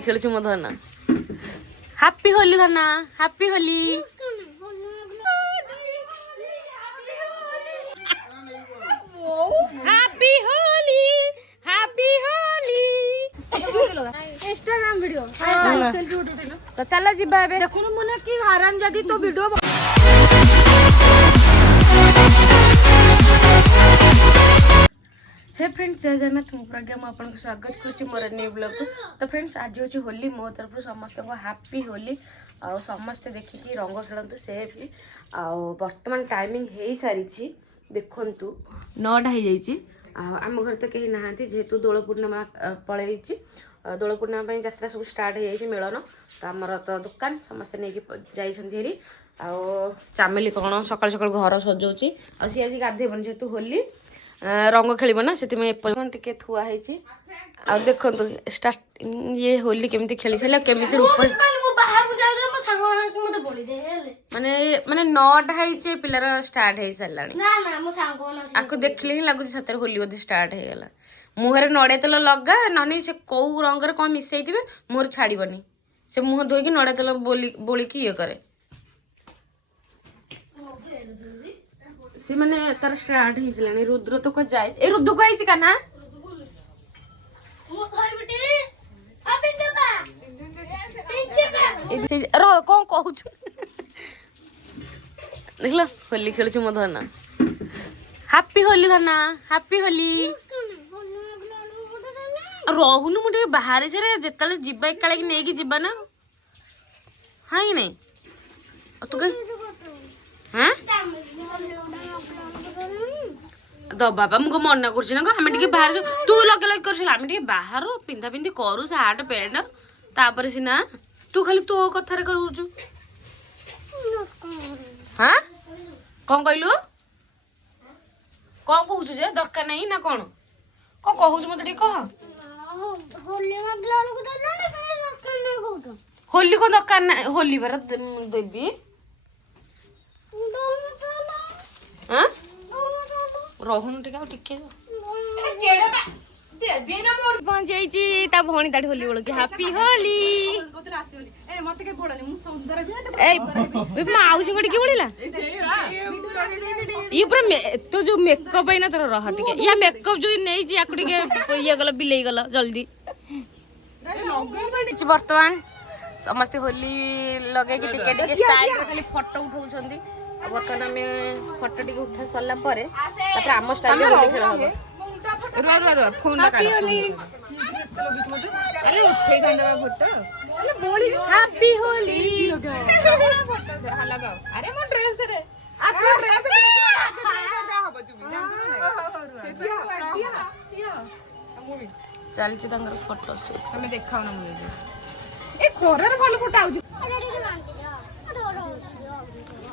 खेलुछु मो धना हैप्पी होली धना happy Holi happy Holi happy Holi Instagram video selfie उठेलो तो चला जिबा बे देखुन मने की हराम जादी तो वीडियो हे फ्रेंड्स जय जगन्नाथ मु प्रज्ञा मु आपन को स्वागत करछि मोर न्यू ब्लॉग को। तो फ्रेंड्स आज होछि होली मो तरफ समस्त को हैप्पी होली आ समस्त देखि कि रंग खेलंतु सेफली आ वर्तमान टाइमिंग हे सारी छी देखंतु 9टा हे जाईची आम घर तो कहीं नहांती जेहेतु दोल पूर्णिमा पळेइची दोल पूर्णिमा पई यात्रा सब स्टार्ट हे जाईची मेलन तो हमर तो दुकान समस्त नै कि जाईछंती हेरी आ चामेली कोन सकाळ सकाळ घर सजौची आ सी आज गाधेबन जेहेतु होली रंग खेल ना से टे थुआ है देखो स्टार्ट ये होली केमी खेली सारे केमी रूप माने माने 9टा है पिलार स्टार्ट हो सारा आपको देखले ही लगुच सतर होली बोधे स्टार्ट हो गला मुहर नड़िया तेल लगा ननी से कौ रंग कौन मिसई थे मुहर छाड़बनी से मुह धोईकी नड़िया तेल बोलिकी ये करे सी माने तार स्टार्ट ही चलानी रुद्र तो को जाय ए रुद्र को आइसी काना मो थई बिटी आ पिंके बा रो कोन कहू छ देखला होली खेलछु मो धना हैप्पी होली धना हैप्पी होली रहउनु मुटे बाहर छरे जेतले जिबा काले कि नेकी जिबा ना हां कि नहीं तू के हां तो बाबा मुझे मना कर आम बाहर तू लगे लगे कर बाहर पिंधा पिंधि करू सार्ट पैंट तापर सीना तू खाली तो कथार कर हाँ कौन कहलु कौन कहू जे दरकार नहीं ना कौन कौन कहू मत कह होली को दरकार ना होली बार देवी हाँ रहून टिके पहुंच जाइए ता भौणी ताठी होली बोल हैप्पी होली माउसी को बोलिला ये पूरा तो जो मेकअप है ना तोर रह टिके या मेकअप जो नहीं जी याकु टिके ये गला बिलेई गला जल्दी वर्तमान समस्त होली लगे कि टिके टिके स्टाइल खाली फोटो उठाउछंदी वर्तमान आम फोटो टी उठा सरला आम स्टाइल होली खेल हम रो फोन हैप्पी होली अरे मो ड्रेस रे चलछि तंगर फोटो से हमें देखाओ ना मुझे ए कोरर भल फोटो आउ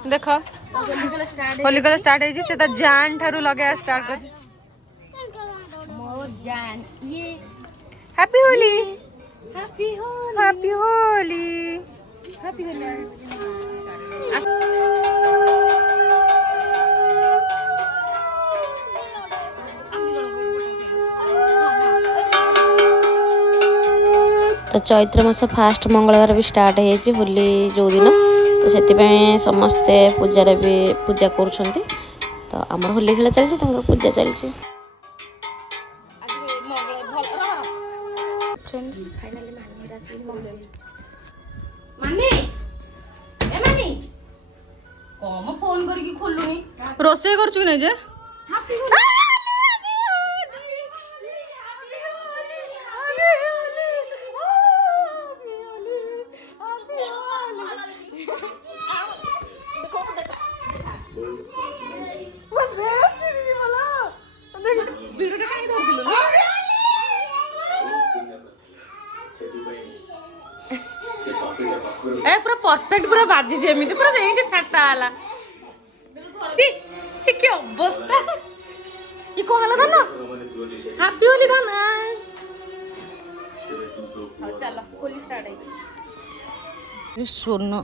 देख होली कल स्टार्ट है से जान ठारू लगे स्टार्ट कर मो जान ये happy Holi happy Holi happy Holi happy Holi तो चैत्र मास फास्ट मंगलवार भी स्टार्ट है होली जो दिन तो से समस्ते पूजार भी पूजा कर तो आमर होली खेला चलती पूजा चलती फोन करके खोलुनी रोसे कर पूरा परफेक्ट पूरा बाजी जेमी पूरा यही छाटा आला क्या अवस्था ये कौन हला था ना हैप्पी होली था ना चलो होली स्टार्ट है सुनो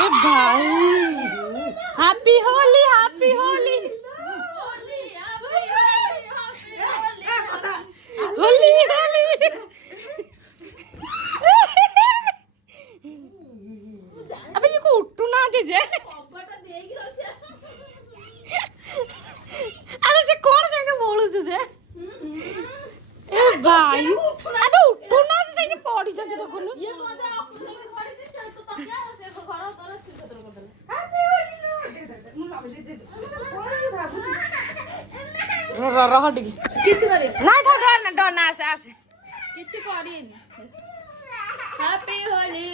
ए भाई हैप्पी होली रह टिके किछि करे नहीं था डर ना आसे आसे किछि करिएनी हैप्पी होली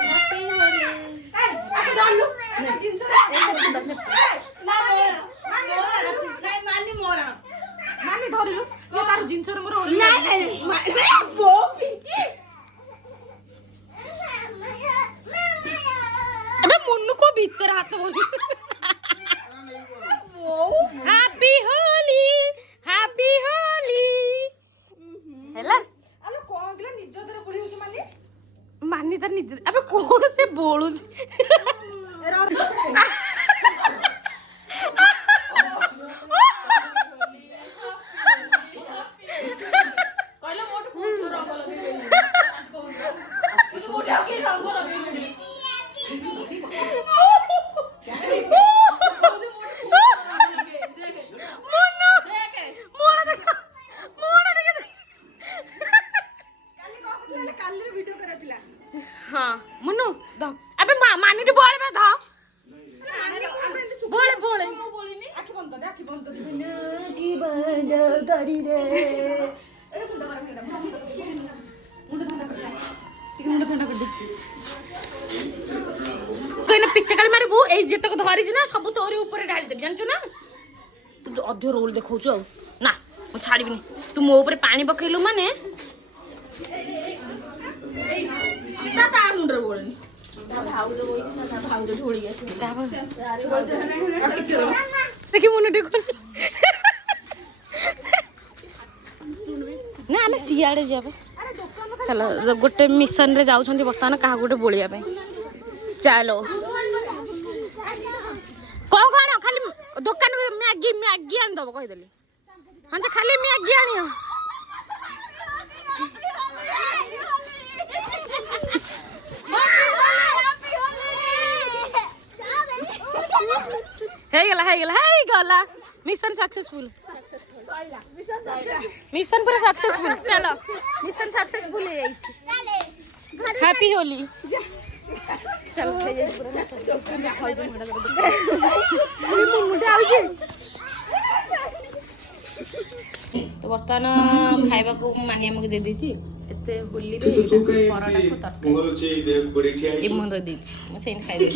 हैप्पी होली डालू जिंस ना नहीं मानी मोरा मानी धरिलु ये तार जिंस रे मोर होली नहीं बो अबे मुन्नू को भीतर हाथ बोल हैप्पी होली हैला अरे कोन गला निज दर गुली होती मानी मानी तर निज अबे कोन से बोलू कहले मोट कोन रंग लगे मोटा के रंग लगे हाँ मुन्नू द अबे मानी तो बोले बे द बोले बोले आखि बंद की बंद करी दे कहीं पिच्चे काली मारे बो ए जेतक धरी ना सब तोरी ऊपर ढाली देबी जानछु ना तू अध्य रोल देखौछु आ ना मैं छाड़ीबिनी तू मो ऊपर पानी पकेलु माने ता मुंडर बोलनी भाउज बोई ना भाउज ढोली आसे देखि मुनु देखो ना हमें सियाड़े जाबे चलो गोटे मिशन रे जाउछंती वर्तमान कहा गोटे बोलिया पे चलो कौन कौन खाली दुकान मैगी मैगी आन दबो कहि देली हां जे खाली मैगी आनियो हे गला मिशन सक्सेसफुल मिशन पूरा सक्सेसफुल चलो मिशन सक्सेसफुल हो जाई छी हैप्पी होली चल तो बर्तमान खाइबा को मानी हमके दे दी एते होली रे पराठा को तरकारी ए मन दे दी मैं सेन खाइ दे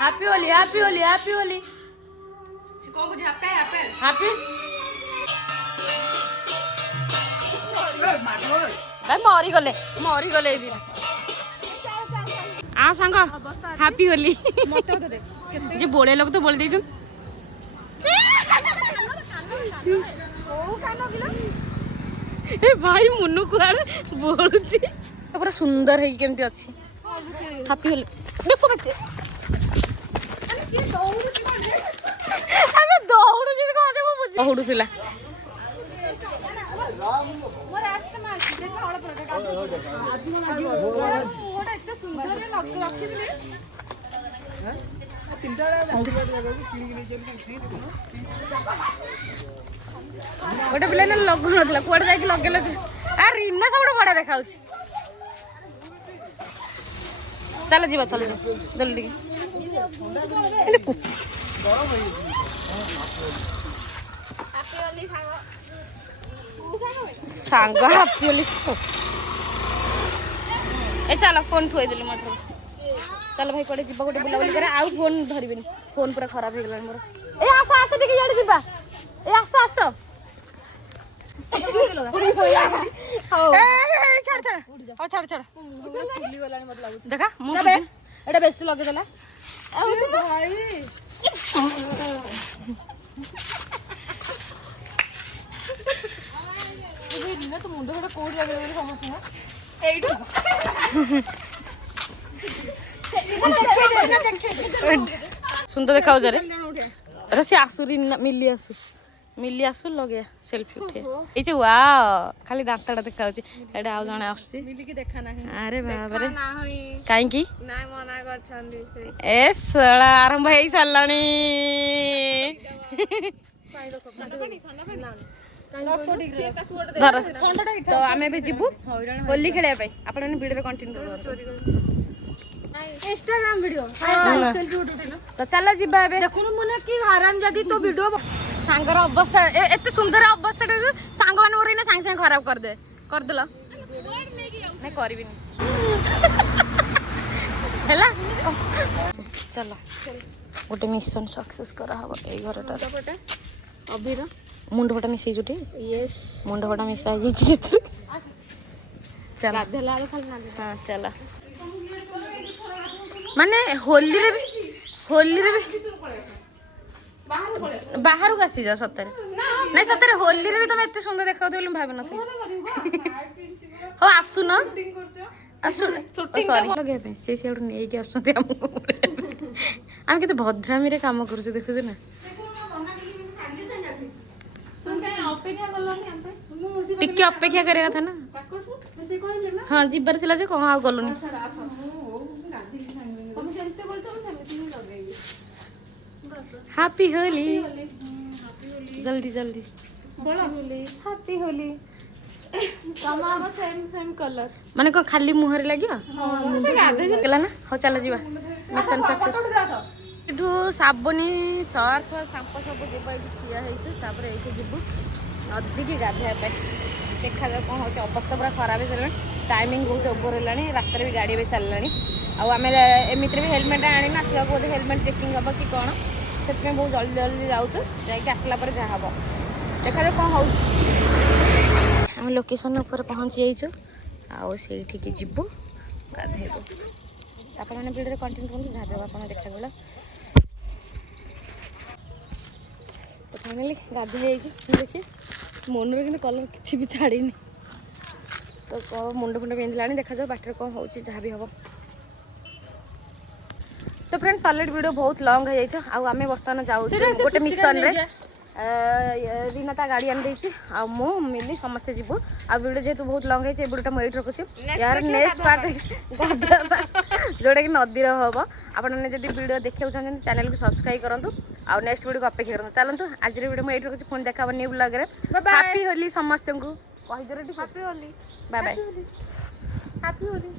happy Holi happy Holi happy Holi कौन को झापे आपे हैप्पी भाई मरी गले ए दिन आ संग हैप्पी होली मते दे जे बोले लोग तो बोल देछु ए भाई मुन्नू कुआर बोलुची पूरा सुंदर है केमती अछि हैप्पी होली देखो कते अबे दौड़ू जी को दे बुझी दौड़ू थिला मोर आस्ते मार दे ना हळ पडका आज मोर एते सुंदर रखि दिले तीनटा गोटे पिला ना लगु नथला कुआडे जाके लगेला आ रीना सबडे बडा देखाउची चलो जीवा जल्दी एले कु सांग हैप्पी होली ए चलो फोन थोई देली मत चलो भाई पड़े जीवा गोटे बुला बुली करे आ फोन धरिबिनी फोन पूरा खराब हो गेला मोर ए आसा आसा टिके याडे जीवा ए आसा आसा छाड़ देखा एटा बेसी लगे देला भाई दिने तो मुंड हेटा कोड लगे रे समझ ना एइटो सुंदर देखाओ जरे अरे से आसुरी मिली आसु लगे सेल्फी उठे ए जे वाओ खाली दांतटा देखाउची एडा आ जणे आसुची मिली की देखा नाही अरे बाप रे ना होई काई की नाय मना करछंदी ए सळा आरंभ हेई सालाणी पाइलो को ठंडा पानी ना ଧର ତ ଆମେ ଏବେ ଯିବୁ ହୋଲି ଖେଳିବା ପାଇଁ ଆପଣମାନେ ଭିଡ଼ିଓରେ କଣ୍ଟିନ୍ୟୁ କରନ୍ତୁ इंस्टाग्राम वीडियो ତ ଚାଲ ଯିବା ଏବେ देखुनु मने की हराम जदी तो वीडियो ସାଙ୍ଗର ଅବସ୍ଥା ଏତେ ସୁନ୍ଦର ଅବସ୍ଥାଟାକୁ ସାଙ୍ଗମାନେ ମୋର ଏଇନା ସାଙ୍ଗେ ସାଙ୍ଗେ ଖରାପ କରିଦେଲ ନାଇଁ କରିବିନି ହେଲା ଚାଲ ଗୋଟେ ମିଶନ ସକ୍ସେସ୍ କରାହବ ଏଇ ଘରଟା ଅଭିର ମୁଣ୍ଡ ଫଟା ମିଶେଇଛୁ ଟି ୟେସ୍ ମୁଣ୍ଡ ଫଟା ମିଶା ହେଇଯାଇଛି ସେଥିରେ ଚାଲ ଗାଧେଇଲା ବେଳକୁ ଖାଲି ନାଲି ହଁ ଚାଲ ମାନେ ହୋଲିରେ ବି ବାହାରକୁ ଆସିଯା ସତରେ ନାଇଁ ସତରେ ହୋଲିରେ ବି ତମେ ଏତେ ସୁନ୍ଦର ଦେଖାଉଥିବ ବୋଲି ମୁଁ ଭାବିନଥିଲି ହଉ ଆସୁନ ସରି ଲଗେଇବା ପାଇଁ ସେ ସିଆଡ଼ୁ ନେଇକି ଆସୁଛନ୍ତି ଆମକୁ ଆମେ କେତେ ଭଦ୍ରାମୀରେ କାମ କରୁଛୁ ଦେଖୁଛୁ ନା ଅପେକ୍ଷା କଲନି ଆମେ ଟିକେ ଅପେକ୍ଷା କରିବା କଥା ନା ହଁ ଯିବାର ଥିଲା ଯେ କଣ ଆଉ ଗଲୁନି ତମେ ଯେମିତି ବୋଲଛ ମୁଁ ସେମିତି ହିଁ ଲଗେଇବି ହାପି ହୋଲି ଜଲ୍ଦି ଜଲ୍ଦି हैप्पी होली ତମ ଆମ ସେମ୍ କଲର ମାନେ କଣ ଖାଲି ମୁହଁରେ ଲାଗିବ ସେ ଗାଧେଇ ହେଲା ନା ହଉ ଚାଲ ଯିବା ମିଶନ ସକ୍ସେସ୍ ଏଠୁ ସାବୁନି ସର୍ଫ ସାମ୍ପୋ ସବୁ ଯିବ ଏଇଠି ଠିଆ ହେଇଛୁ ତାପରେ ଏଇଠି ଯିବୁ ନଦୀକି ଗାଧୋଇବା ପାଇଁ ଦେଖାଯାଉ କ'ଣ ହେଉଛି ଅବସ୍ଥା ପୁରା ଖରାପ ହେଇସାରିଲାଣି ଟାଇମିଂ ବହୁତ ଓଭର ହେଲାଣି ରାସ୍ତାରେ ବି ଗାଡ଼ି ଏବେ ଚାଲିଲାଣି ଆଉ ଆମେ ଏମିତିରେ ବି ହେଲମେଟ୍ ଆଣିନୁ ଆସିବାକୁ ବୋଧେ ହେଲମେଟ୍ ଚେକିଂ ହେବ କି କ'ଣ ସେଥିପାଇଁ ବହୁତ ଜଲ୍ଦି ଜଲ୍ଦି ଯାଉଛୁ ଯାଇକି ଆସିଲା ପରେ ଯାହା ହେବ ଦେଖାଯାଉ କ'ଣ ହେଉଛି ଆମେ ଲୋକେସନ୍ ଉପରେ ପହଞ୍ଚି ଯାଇଛୁ ଆଉ ସେଇଠିକି ଯିବୁ ଗାଧୋଇବୁ ଆପଣମାନେ ଭିଡ଼ିଓରେ କଣ୍ଟିନ୍ୟୁ କରନ୍ତୁ ଯାହା ଦେବ ଆପଣ ଦେଖାଗଲା ତ ଫାଇନାଲି ଗାଧୋଇ ହେଇଛି ଦେଖି ମନରେ କିନ୍ତୁ କଲର୍ କିଛି ବି ଛାଡ଼ିନି ତ ମୁଣ୍ଡ ଫୁଣ୍ଡ ପିନ୍ଧିଲାଣି ଦେଖାଯାଉ ବାଟରେ କ'ଣ ହେଉଛି ଯାହା ବି ହେବ ତ ଫ୍ରେଣ୍ଡସ୍ ଅଲରେଡ଼ି ଭିଡ଼ିଓ ବହୁତ ଲଙ୍ଗ୍ ହେଇଯାଇଥିବ ଆଉ ଆମେ ବର୍ତ୍ତମାନ ଯାଉଛୁ ଗୋଟେ ମିଶନରେ ରିନା ତା ଗାଡ଼ି ଆଣିଦେଇଛି ଆଉ ମୁଁ ମିଲି ସମସ୍ତେ ଯିବୁ ଆଉ ଭିଡ଼ିଓ ଯେହେତୁ ବହୁତ ଲଙ୍ଗ୍ ହେଇଛି ଏ ଭିଡ଼ିଓଟା ମୁଁ ଏଇଠି ରଖୁଛି ଏହାର ନେକ୍ସଟ ପାର୍ଟ ଯେଉଁଟାକି ନଦୀର ହେବ ଆପଣମାନେ ଯଦି ଭିଡ଼ିଓ ଦେଖିବାକୁ ଚାହୁଁଛନ୍ତି ଚ୍ୟାନେଲକୁ ସବସ୍କ୍ରାଇବ୍ କରନ୍ତୁ ଆଉ ନେକ୍ସଟ ଭିଡ଼ିଓକୁ ଅପେକ୍ଷା କରନ୍ତୁ ଚାଲନ୍ତୁ ଆଜିର ଭିଡ଼ିଓ ମୁଁ ଏଇଠି ରଖୁଛି ପୁଣି ଦେଖା ହେବ ନ୍ୟୁ ବ୍ଲଗ୍ରେ ହାପି ହୋଲି ସମସ୍ତଙ୍କୁ କହିଦେରେ happy Holi bye bye happy Holi